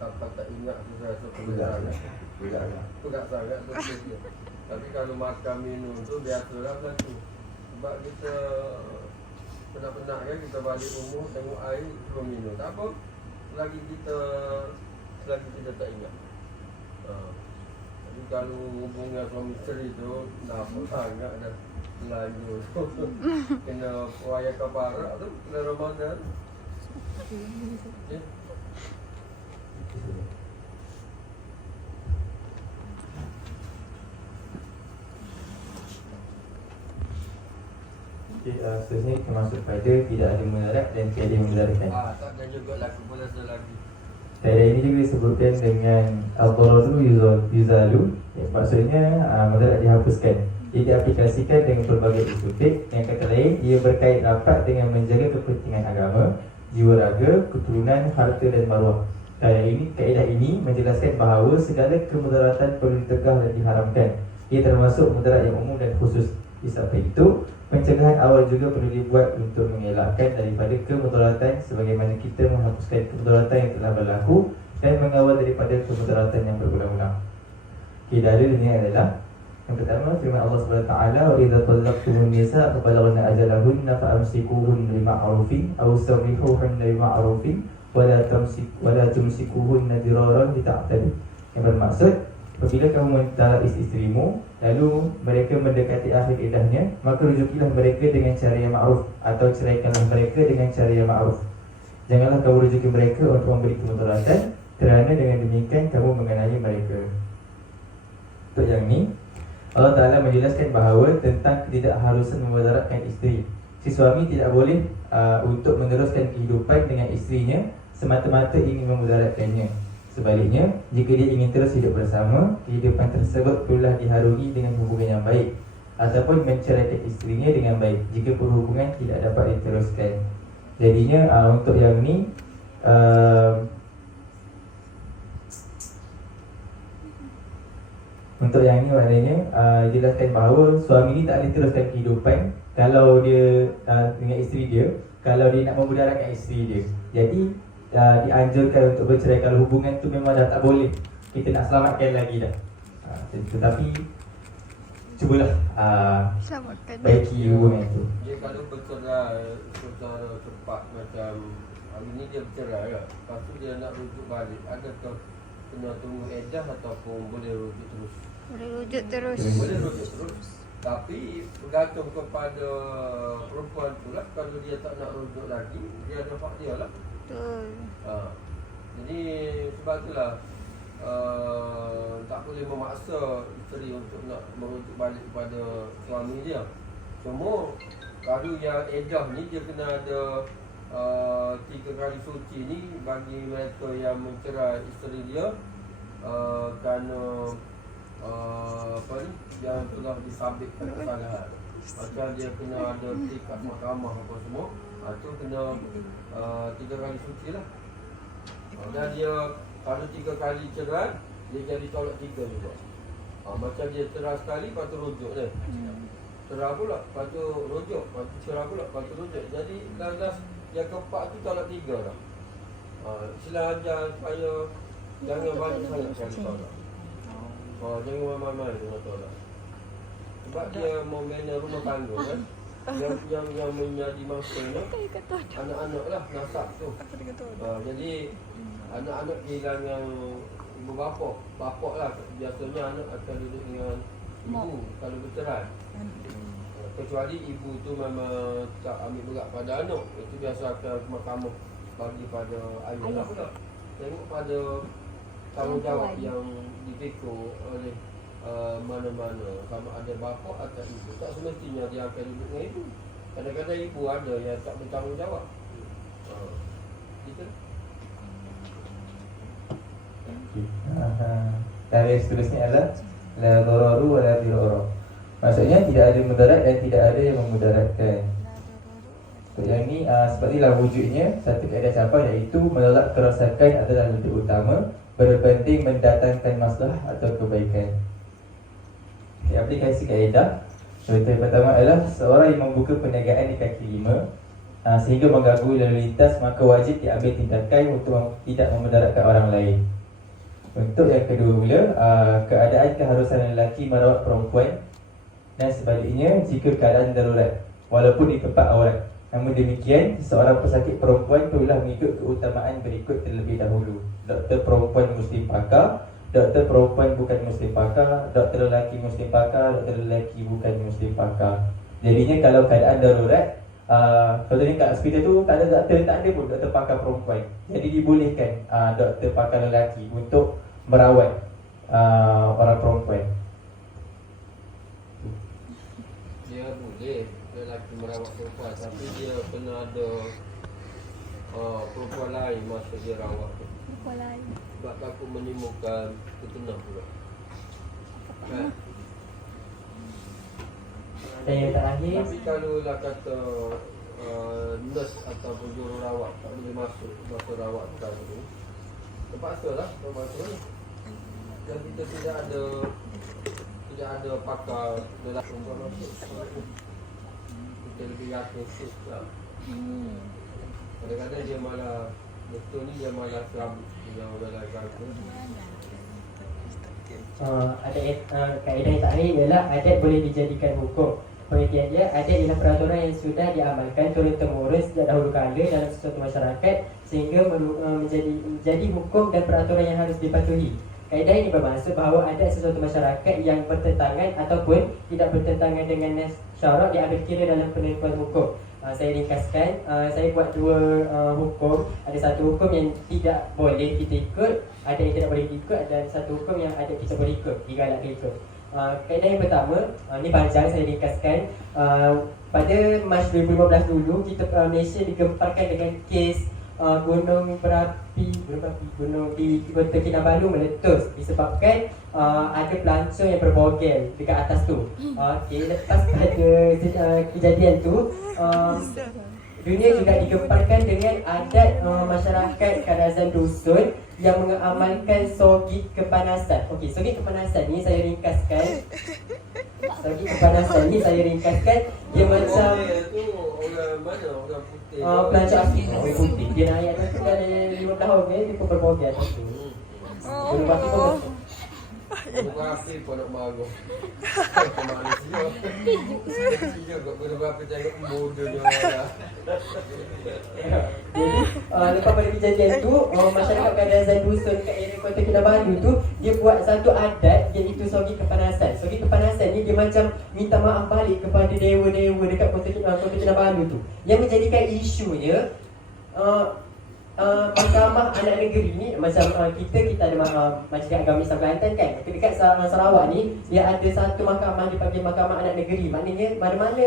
dapat tak ingat tu saya rasa pegat sangat betul dia. Tapi kalau makan minum tu biasalah berlaku. Sebab kita penat-penat kan, kita balik rumah tengok air belum minum, tak apa, selagi kita tak ingat. Jadi kalau hubungan suami isteri tu nampak sangat dah Melayu tu kena wayang kafarat tu, kena Ramadan. Okay. Seterusnya kita masuk pada tidak ada mudarat dan tiada yang mendarakan. Takkan juga laku puasa lagi. Kaedah ini juga disebutkan dengan al-daradu yuzalu, maksudnya mudarat dihapuskan. Ia diaplikasikan dengan pelbagai usul fiqh. Yang kata lain, ia berkait rapat dengan menjaga kepentingan agama, jiwa raga, keturunan, harta dan maruah. Kaedah ini menjelaskan bahawa segala kemudaratan perlu ditegah dan diharamkan. Ia termasuk mudarat yang umum dan khusus. Di samping itu, pencegahan awal juga perlu dibuat untuk mengelakkan daripada kemudaratan, sebagaimana kita menghapuskan kemudaratan yang telah berlaku dan mengawal daripada kemudaratan yang berulang-ulang. Dalil ini adalah yang pertama, firman Allah SWT, wa idza talaqtumun nisa fa balaghna ajalahunna fa amsikuhunna bima'rufin aw sarrihuhunna bima'rufin wa la tumsikuhunna diraran lita'tadu. Yang bermaksud, apabila kamu mentalak isteri-isterimu lalu mereka mendekati akhir iddahnya, maka rujukilah mereka dengan cara yang ma'ruf atau ceraikanlah mereka dengan cara yang ma'ruf. Janganlah kamu rujuki mereka untuk memberi kemudaratan, kerana dengan demikian kamu mengenali mereka. Untuk yang ni, Allah Ta'ala menjelaskan bahawa tentang ketidakharusan memudaratkan isteri. Si suami tidak boleh untuk meneruskan kehidupan dengan isterinya semata-mata ingin memudaratkannya. Sebaliknya, jika dia ingin terus hidup bersama, kehidupan tersebut perlulah diharungi dengan hubungan yang baik, ataupun menceraikan isterinya dengan baik jika perhubungan tidak dapat diteruskan. Jadinya untuk yang ni maknanya jelaskan bahawa suami ni tak boleh teruskan kehidupan kalau dia dengan isteri dia, kalau dia nak memudaratkan isteri dia. Jadi dianjurkan untuk bercerai kalau hubungan tu memang dah tak boleh, kita nak selamatkan lagi dah. Tetapi cubalah baiki hubungan tu. Dia kalau bercerai secara cepat macam hari ni dia bercerai lah, lepas tu dia nak rujuk balik, adakah kena tunggu edah ataupun boleh rujuk terus? Boleh rujuk terus. Boleh rujuk terus. Tapi bergantung kepada perempuan tu lah. Kalau dia tak nak rujuk lagi, dia ada hak dia lah. Betul. Jadi sebab itulah tak boleh memaksa isteri untuk nak merujuk balik kepada suami dia. Cuma kalau yang edah ni dia kena ada 3 kali suci ni bagi mereka yang mencerai isteri dia kerana yang telah disabitkan kesalahan. Macam dia kena ada tingkat mahkamah apa semua, tu kena 3 kali suci lah. Dan dia kalau 3 kali cerai, dia jadi tolak 3 juga. Macam dia cerai sekali, lepas tu rujuk dia. Cerai pula, lepas tu rujuk, lepas tu cerai pula, lepas tu rujuk. Jadi last yang keempat tu tolak 3 dah. Sila ajar supaya jangan banyak sangat sekali tolak. Jangan main-main dengan tolak. Sebab dia mau bina rumah tangga kan. Yang menjadi mangsa ni anak-anak lah, nasab tu. Jadi anak-anak kehilangan ibu bapa, bapak lah. Biasanya anak akan duduk dengan ibu kalau bercerai. Kecuali ibu tu memang tak ambil berat pada anak, itu biasa akan mahkamah bagi pada ayah lah pula. Tengok pada tanggungjawab yang dipikul oleh mana-mana, sama ada bapa atau ibu. Tak semestinya dia akan duduk dengan ibu. Kadang-kadang ibu ada yang tak bertanggungjawab. Gitu. Dan yang seterusnya adalah la dararu wa la dirara. Maksudnya tidak ada mudarat dan tidak ada yang memudaratkan. Yang ni sepertilah wujudnya satu kaedah capai, iaitu menolak kerosakan adalah lebih utama berbanding mendatangkan masalah atau kebaikan. Aplikasi kaedah contoh yang pertama adalah seorang yang membuka perniagaan di kaki lima sehingga mengganggu lalu lintas, maka wajib diambil tindakan untuk tidak memudaratkan orang lain. Untuk yang kedua pula, keadaan keharusan lelaki merawat perempuan dan sebaliknya jika keadaan darurat walaupun di tempat aurat. Namun demikian, seorang pesakit perempuan perlulah mengikut keutamaan berikut terlebih dahulu: doktor perempuan muslim pakar, doktor perempuan bukan muslim pakar, doktor lelaki muslim pakar, doktor lelaki bukan muslim pakar. Jadinya kalau keadaan darurat, contohnya kat hospital tu tak ada doktor, tak ada pun doktor pakar perempuan. Jadi dibolehkan doktor pakar lelaki untuk merawat orang perempuan. Dia boleh lelaki merawat perempuan, tapi dia kena ada perempuan lain masa dia rawat tu. Sebab takut menimbulkan ketenang pula. Kan? Dan yang terakhir, Tapi kalau lah kata nurse ataupun jururawat tak boleh masuk masa rawatan tu, terpaksa lah. Dan kita tidak ada pakar lelaki untuk masuk. Kita lebih yakin safe lah. Kadang-kadang dia malah, betul ni dia malah serabut yang dalam agama. kaedah yang terakhir ialah adat boleh dijadikan hukum. Pengertian dia, adat ialah peraturan yang sudah diamalkan turun-temurun sejak dahulu kala dalam sesuatu masyarakat sehingga menjadi hukum dan peraturan yang harus dipatuhi. Kaedah ini bermaksud bahawa adat sesuatu masyarakat yang bertentangan ataupun tidak bertentangan dengan nas syarak diambil kira dalam penentuan hukum. Saya ringkaskan, saya buat dua hukum. Ada satu hukum yang tidak boleh kita ikut, ada yang tidak boleh diikut, dan satu hukum yang ada kita boleh ikut, digalakkan ikut. Kaedah yang pertama, ni panjang saya ringkaskan. Pada Mac 2015 dulu, kita Malaysia digemparkan dengan kes gunung di Kota Kinabalu meletus disebabkan ada pelancong yang berbogel dekat atas tu. Lepas pada kejadian tu, dunia juga digemparkan dengan adat masyarakat Kadazan Dusun yang mengamalkan sogi kepanasan. Okey, sogi kepanasan ni saya ringkaskan. Sogi kepanasan ni saya ringkaskan, dia macam tu orang mana? Orang putih. pelancong asli orang putih. Dia naik atas tu dah 5 tahun ni, dia pun berbogel atas tu. Lepas tu pun Bukan api pun nak baru. Ke Malaysia. Dia kok berapa cakap bodoh dia orang. lepas pada kejadian tu, masyarakat Kadazan Dusun kat area Kota Kinabalu tu, dia buat satu adat iaitu sogi kepanasan. Sogi kepanasan ni dia macam minta maaf balik kepada dewa-dewa dekat Kota Kinabalu tu, yang menjadikan isunya Mahkamah Anak Negeri ni macam kita ada Majlis Agama Islam Kelantan kan. Dekat Sarawak ni dia ada satu mahkamah dipanggil Mahkamah Anak Negeri. Maknanya mana-mana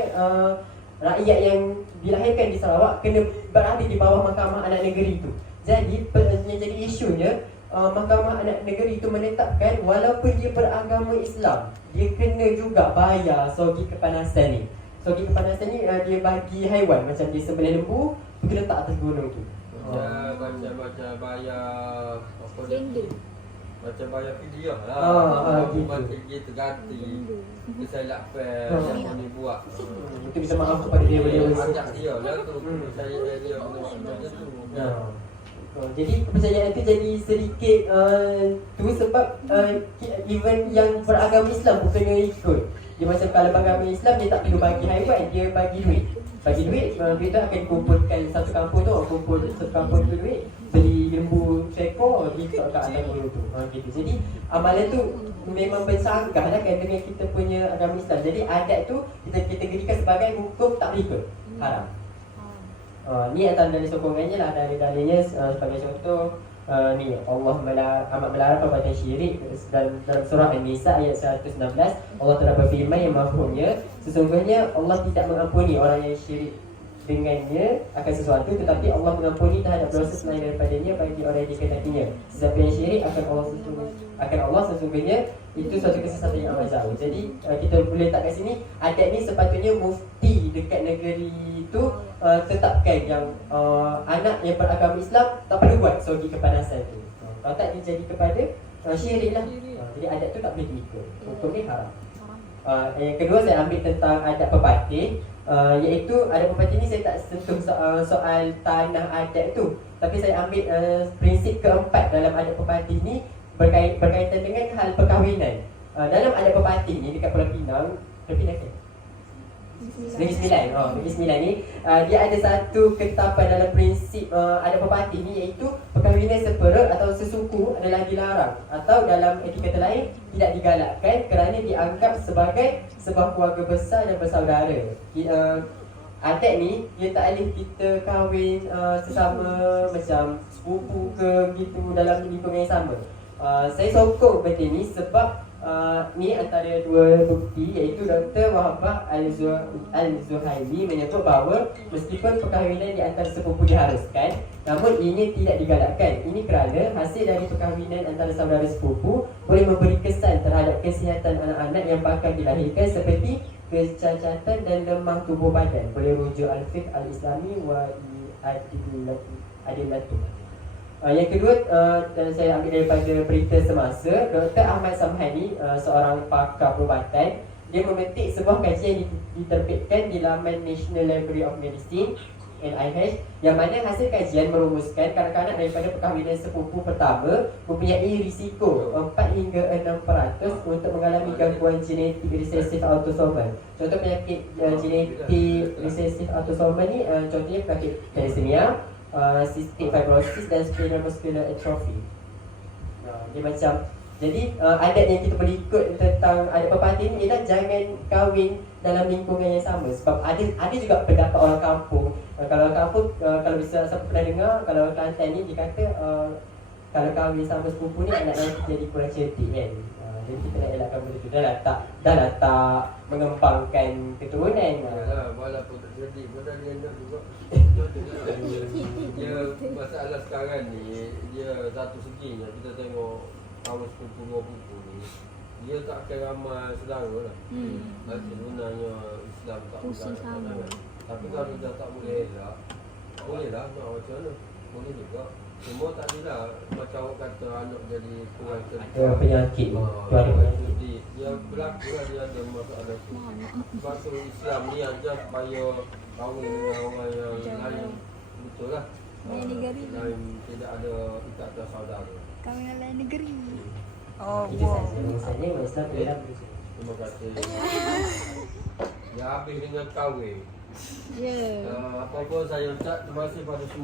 rakyat yang dilahirkan di Sarawak kena berada di bawah Mahkamah Anak Negeri tu. Jadi yang jadi isunya, Mahkamah Anak Negeri itu menetapkan walaupun dia beragama Islam, dia kena juga bayar sogi kepanasan ni. Sogi kepanasan ni dia bagi haiwan, macam dia sembelih lembu, pergi letak atas gunung tu. Macam bayar apa dia? Macam bayar fidyah lah. Gitu. Kita ganti kesalahan yang ni buat. Itu bisa maaf kepada dewa-dewa. Ajak dia lah tu. Saya dia macam tu. Jadi kepercayaan tu jadi sedikit tu sebab even yang beragama Islam pun kena ikut. Dia macam kalau beragama Islam dia tak perlu bagi haiwan, dia bagi duit. Bagi duit tu akan dikumpulkan satu kampung tu, kumpul satu kampung tu duit, beli lembu seekor, letak kat atas gunung tu. Gitu. Jadi amalan tu memang bersanggah lah kan dengan kita punya agama Islam. Jadi adat tu kita kategorikan sebagai hukum tak boleh ikut, haram. Ni antara dalil sokongannya lah. Dalil-dalilnya sebagai contoh, ni Allah amat melarang perbuatan syirik. Dalam surah An-Nisa ayat 116, Allah telah berfirman yang mahfumnya, sesungguhnya Allah tidak mengampuni orang yang syirik dengannya akan sesuatu, tetapi Allah mengampuni terhadap dosa selain daripadanya bagi orang yang dikenakinya. Sesiapa yang syirik akan Allah sesungguhnya itu suatu kesesatan yang amat jauh. Jadi kita boleh letak kat sini, adat ni sepatutnya mufti dekat negeri itu tetapkan yang anak yang beragama Islam tak perlu buat sogi kepanasan tu. Kalau tak dia jadi kepada syirik lah. Jadi adat tu tak boleh diikut. Hukum ni haram. Yang kedua saya ambil tentang adat pepatih, iaitu adat pepatih ni saya tak sentuh soal tanah adat tu, tapi saya ambil prinsip keempat dalam adat pepatih ni berkaitan dengan hal perkahwinan. Dalam adat pepatih ni dekat Pulau Pinang, Negeri Sembilan. Negeri Sembilan ni dia ada satu ketetapan dalam prinsip adat pepatih ni, iaitu perkahwinan seperut atau sesuku adalah dilarang, atau dalam etika lain tidak digalakkan kerana dianggap sebagai sebuah keluarga besar dan bersaudara. Adat ni dia tak boleh kita kahwin sesama macam sepupu ke gitu dalam lingkungan yang sama. Saya sokong benda ni sebab ni antara dua bukti iaitu Dr. Wahabah Al-Zuhaili menyebut bahawa meskipun perkahwinan di antara sepupu diharuskan, namun ini tidak digalakkan. Ini kerana hasil dari perkahwinan antara saudara sepupu boleh memberi kesan terhadap kesihatan anak-anak yang bakal dilahirkan seperti kecacatan dan lemah tubuh badan. Boleh rujuk Al-Fiqh Al-Islami wa Adillatu. Yang kedua, saya ambil daripada berita semasa, Dr. Ahmad Samhani, seorang pakar perubatan, dia memetik sebuah kajian yang diterbitkan di laman National Library of Medicine NIH, yang mana hasil kajian merumuskan kanak-kanak daripada perkahwinan sepupu pertama mempunyai risiko 4 hingga 6% untuk mengalami gangguan genetik recessive autosomal. Contoh penyakit genetik recessive autosomal ni contohnya penyakit thalassemia, cystic fibrosis dan spinal muscular atrophy. Dia macam, jadi adat yang kita boleh ikut tentang adat pepatah ni ialah jangan kahwin dalam lingkungan yang sama. Sebab ada juga pendapat orang kampung. Kalau orang kampung, kalau bisa siapa pernah dengar, kalau orang Kelantan ni dia kata kalau kahwin sama sepupu ni anak nanti jadi kurang cerdik kan. Jadi kita nak elakkan benda tu. Dah lah tak mengembangkan keturunan. Yalah, walaupun tak cerdik pun dah dia nak juga. Dia masalah sekarang ni, dia satu segi je kita tengok kawan sepupu dua pupu ni, dia tak akan ramai saudara lah. Sebenarnya Islam tak bergantung. Tapi kalau dah tak boleh elak, boleh lah nak macam mana, boleh juga. Cuma tak adalah macam awak kata anak jadi kurang cerdik, penyakit jadi dia berlaku lah, dia ada masalah tu. Sebab tu Islam ni ajar supaya kahwin dengan orang yang lain, betul lah. Lain negeri. Lain, tidak ada ikatan saudara. Kahwin lain negeri. Itu sahaja. Misalnya Islam tidak. Terima kasih. Ya, habis dengan kahwin. Ya. Apa-apa saya ucap terima kasih pada semua.